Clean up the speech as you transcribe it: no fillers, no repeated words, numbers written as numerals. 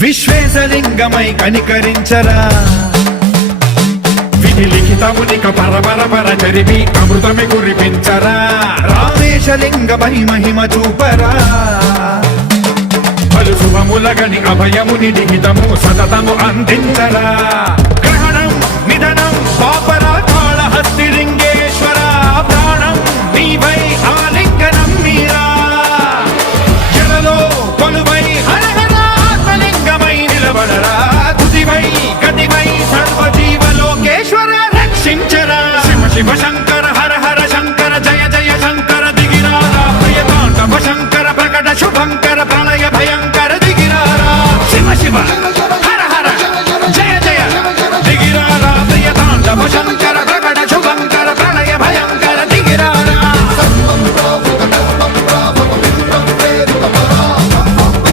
విశ్వేశలింగమై కనికరించరా విధి లిఖితమునిక పరపర చరివి అమృతమి కురిపించరా రామేశలింగ మహిమ చూపరా పలు శుభములగని అభయముని లిఖితము సతతము అందించరా గ్రహణం నిధనం పాపరా కాళహస్తి లింగేశ్వర ప్రాణం నీవై